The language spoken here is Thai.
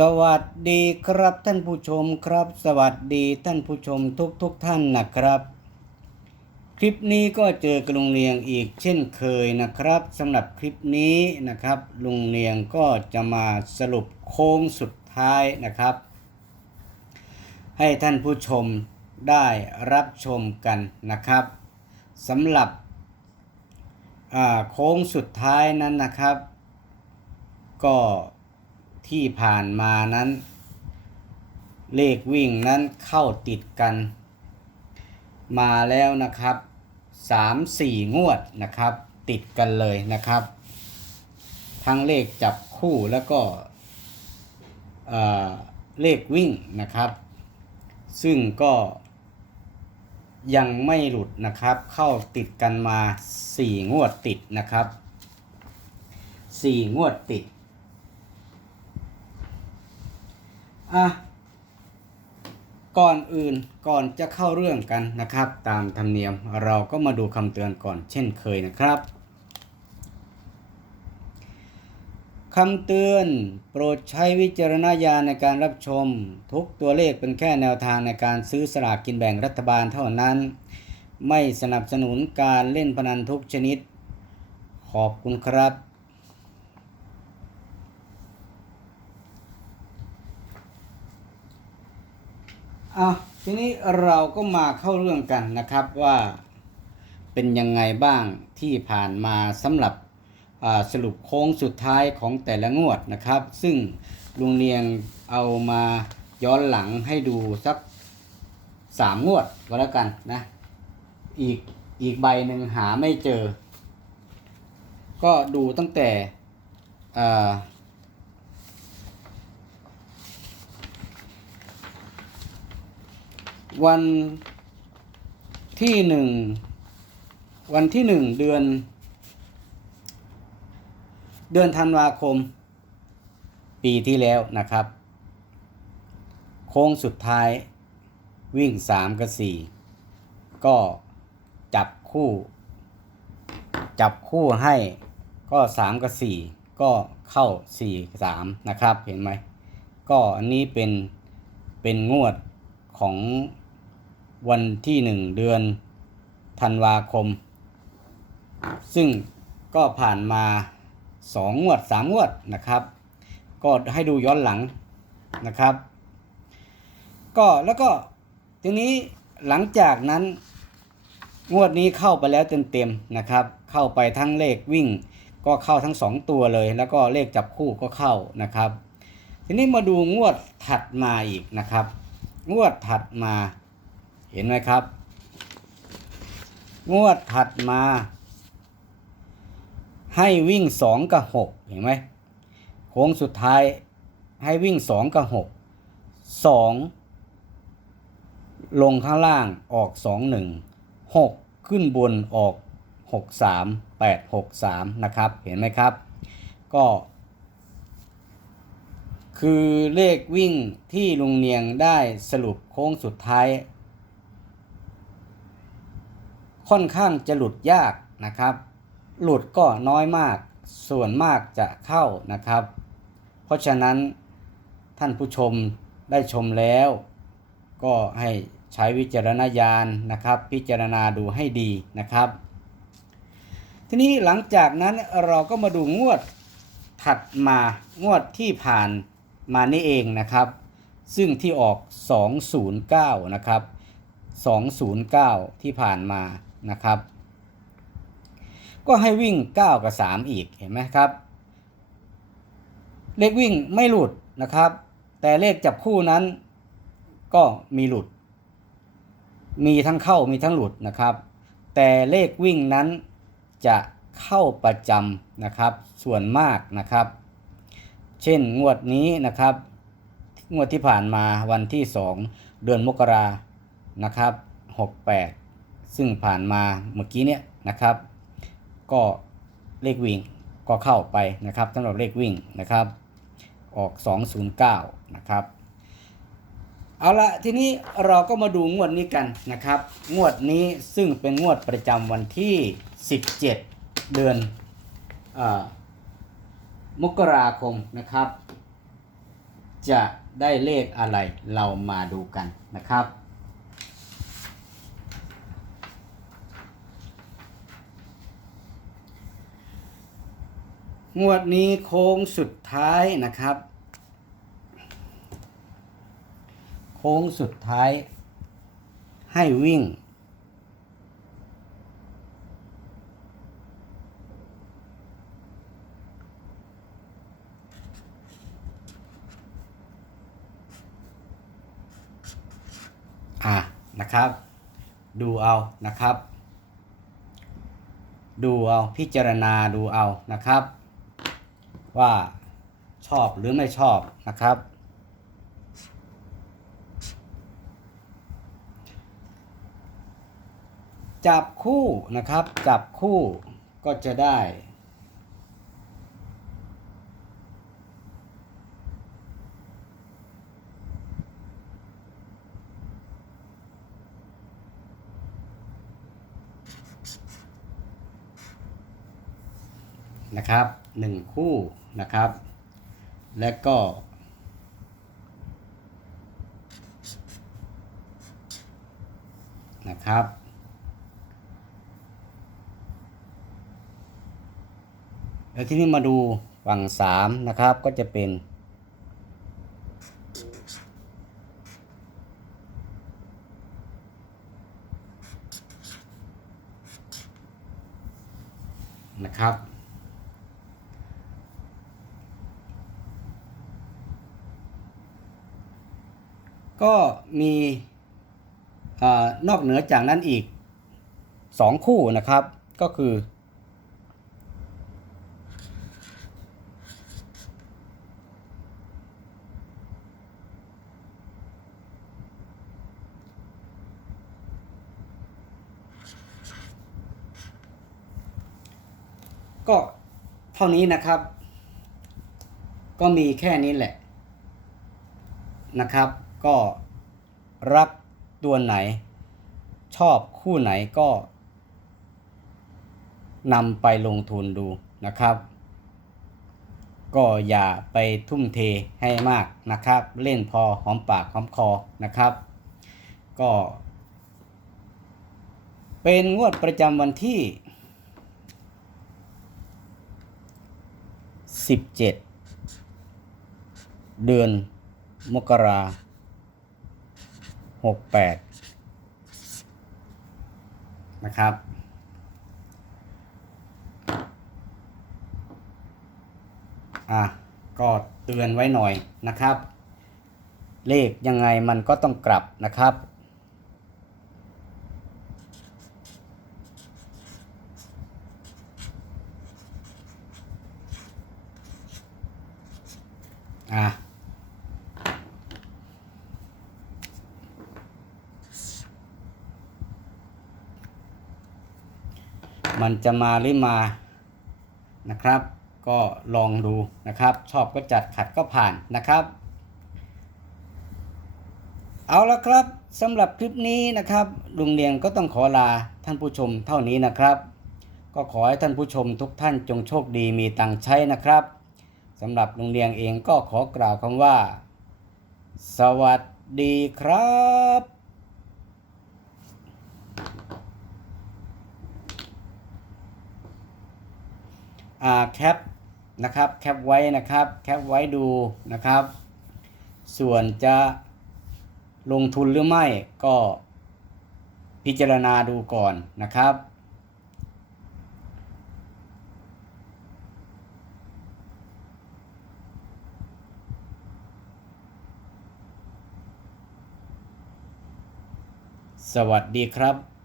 สวัสดีครับท่านผู้ชมครับ สวัสดีท่านผู้ชมทุกทุกท่านนะครับ คลิปนี้ก็เจอกบลุงเลียงอีกเช่นเคยนะครับสำหรับคลิปนี้นะครับ ลุงเลียงก็จะมาสรุปโค้งสุดท้ายนะครับ ให้ท่านผู้ชมได้รับชมกันนะครับสำหรับอ่าโค้งสุดท้ายนั้นนะครับ ก็ ที่ผ่านมานั้น เลขวิ่งนั้นเข้าติดกัน มาแล้วนะครับสามสี่งวดนะครับ ติดกันเลยนะครับ ทั้งเลขจับคู่แล้วก็เออเลขวิ่งนะครับ ซึ่งก็ยังไม่หลุดนะครับ เข้าติดกันมาสี่งวดติดนะครับสี่งวดติด อะก่อนอื่นก่อนจะเข้าเรื่องกันนะครับ ตามธรรมเนียมเราก็มาดูคำเตือนก่อนเช่นเคยนะครับคำเตือนโปรดใช้วิจารณญาณในการรับชม ทุกตัวเลขเป็นแค่แนวทางในการซื้อสลากกินแบ่งรัฐบาลเท่านั้น ไม่สนับสนุนการเล่นพนันทุกชนิด ขอบคุณครับ อะทีนี้เราก็มาเข้าเรื่องกันนะครับว่าเป็นยังไงบ้างที่ผ่านมาสำหรับสรุปโค้งสุดท้ายของแต่ละงวดนะครับ ซึ่งลุงเนียงเอามาย้อนหลังให้ดูสักสามงวดก็แล้วกันนะอีกอีกใบหนึ่งหาไม่เจอ ก็ดูตั้งแต่อ่า วันที่หนึ่งวันที่หนึ่งเดือน เดือนธันวาคม ปีที่แล้วนะครับ โค้งสุดท้ายวิ่งสามกับสี่ก็จับคู่ จับคู่ให้ก็สามกับสี่ก็เข้าสี่สามนะครับเห็นไหม ก็อันนี้เป็นเป็นงวดของ วันที่หนึ่งเดือนธันวาคม ซึ่งก็ผ่านมาสองงวดสามงวดนะครับ ก็ให้ดูย้อนหลังนะครับ ก็แล้วก็ทีนี้หลังจากนั้นงวดนี้เข้าไปแล้วเต็มๆนะครับ เข้าไปทั้งเลขวิ่ง ก็เข้าทั้งสองตัวเลย แล้วก็เลขจับคู่ก็เข้านะครับ ทีนี้มาดูงวดถัดมาอีกนะครับ งวดถัดมา เห็นไหมครับ งวดถัดมา ให้วิ่งสองกับหกเห็นไหมโค้งสุดท้ายให้วิ่งสองกับหกสองลงข้างล่างออกสองหนึ่งหกขึ้นบนออกหกสามแปดหกสามนะครับ เห็นไหมครับ ก็คือเลขวิ่งที่ลุงเนียงได้สรุปโค้งสุดท้าย ค่อนข้างจะหลุดยากนะครับ หลุดก็น้อยมาก ส่วนมากจะเข้านะครับ เพราะฉะนั้นท่านผู้ชมได้ชมแล้ว ก็ให้ใช้วิจารณญาณนะครับ พิจารณาดูให้ดีนะครับ ทีนี้หลังจากนั้นเราก็มาดูงวดถัดมางวดที่ผ่านมานี่เองนะครับ ซึ่งที่ออก 209 นะครับ 209 ที่ผ่านมา นะครับ ก็ให้วิ่ง 9 กับ 3 อีกเห็นไหมครับ เลขวิ่งไม่หลุดนะครับ แต่เลขจับคู่นั้นก็มีหลุด มีทั้งเข้ามีทั้งหลุดนะครับ แต่เลขวิ่งนั้นจะเข้าประจำนะครับ ส่วนมากนะครับ เช่นงวดนี้นะครับ งวดที่ผ่านมาวันที่ 2 เดือนมกรานะครับ 68 ซึ่งผ่านมาเมื่อกี้เนี่ยนะครับ ก็เลขวิ่งก็เข้าไปนะครับสำหรับเลขวิ่งนะครับ ออก 209 นะครับ เอาละทีนี้เราก็มาดูงวดนี้กันนะครับ งวดนี้ซึ่งเป็นงวดประจำวันที่ 17 เดือนอมกราคมนะครับ จะได้เลขอะไรเรามาดูกันนะครับ งวดนี้โค้งสุดท้ายนะครับ โค้งสุดท้าย ให้วิ่ง อะนะครับ ดูเอานะครับ ดูเอาพิจารณาดูเอานะครับ ว่าชอบหรือไม่ชอบนะครับ จับคู่นะครับ จับคู่ก็จะได้นะครับ หนึ่งคู่นะครับ และก็ นะครับ แล้วที่นี้มาดูฝั่งสามนะครับก็จะเป็นนะครับ ก็มีอนอกเหนือจากนั้นอีกสองคู่นะครับ ก็คือ ก็เท่านี้นะครับ ก็มีแค่นี้แหละนะครับ ก็รักตัวไหน ชอบคู่ไหนก็นำไปลงทุนดูนะครับ ก็อย่าไปทุ่มเทให้มากนะครับ เล่นพอหอมปากหอมคอนะครับ ก็ เป็นงวดประจำวันที่ 17 เดือนมกรา หกแปดนะครับ อะ ก็เตือนไว้หน่อยนะครับ เลขยังไงมันก็ต้องกลับนะครับอะ มันจะมาหรือมานะครับ ก็ลองดูนะครับ ชอบก็จัดขัดก็ผ่านนะครับ เอาละครับสำหรับคลิปนี้นะครับลุงเลียงก็ต้องขอลาท่านผู้ชมเท่านี้นะครับ ก็ขอให้ท่านผู้ชมทุกท่านจงโชคดีมีตังใช้นะครับสำหรับลุงเลียงเองก็ขอกล่าวคำว่า สวัสดีครับ แคปนะครับแคปไว้นะครับแคปไว้ดูนะครับ ส่วนจะลงทุนหรือไม่ก็พิจารณาดูก่อนนะครับ สวัสดีครับ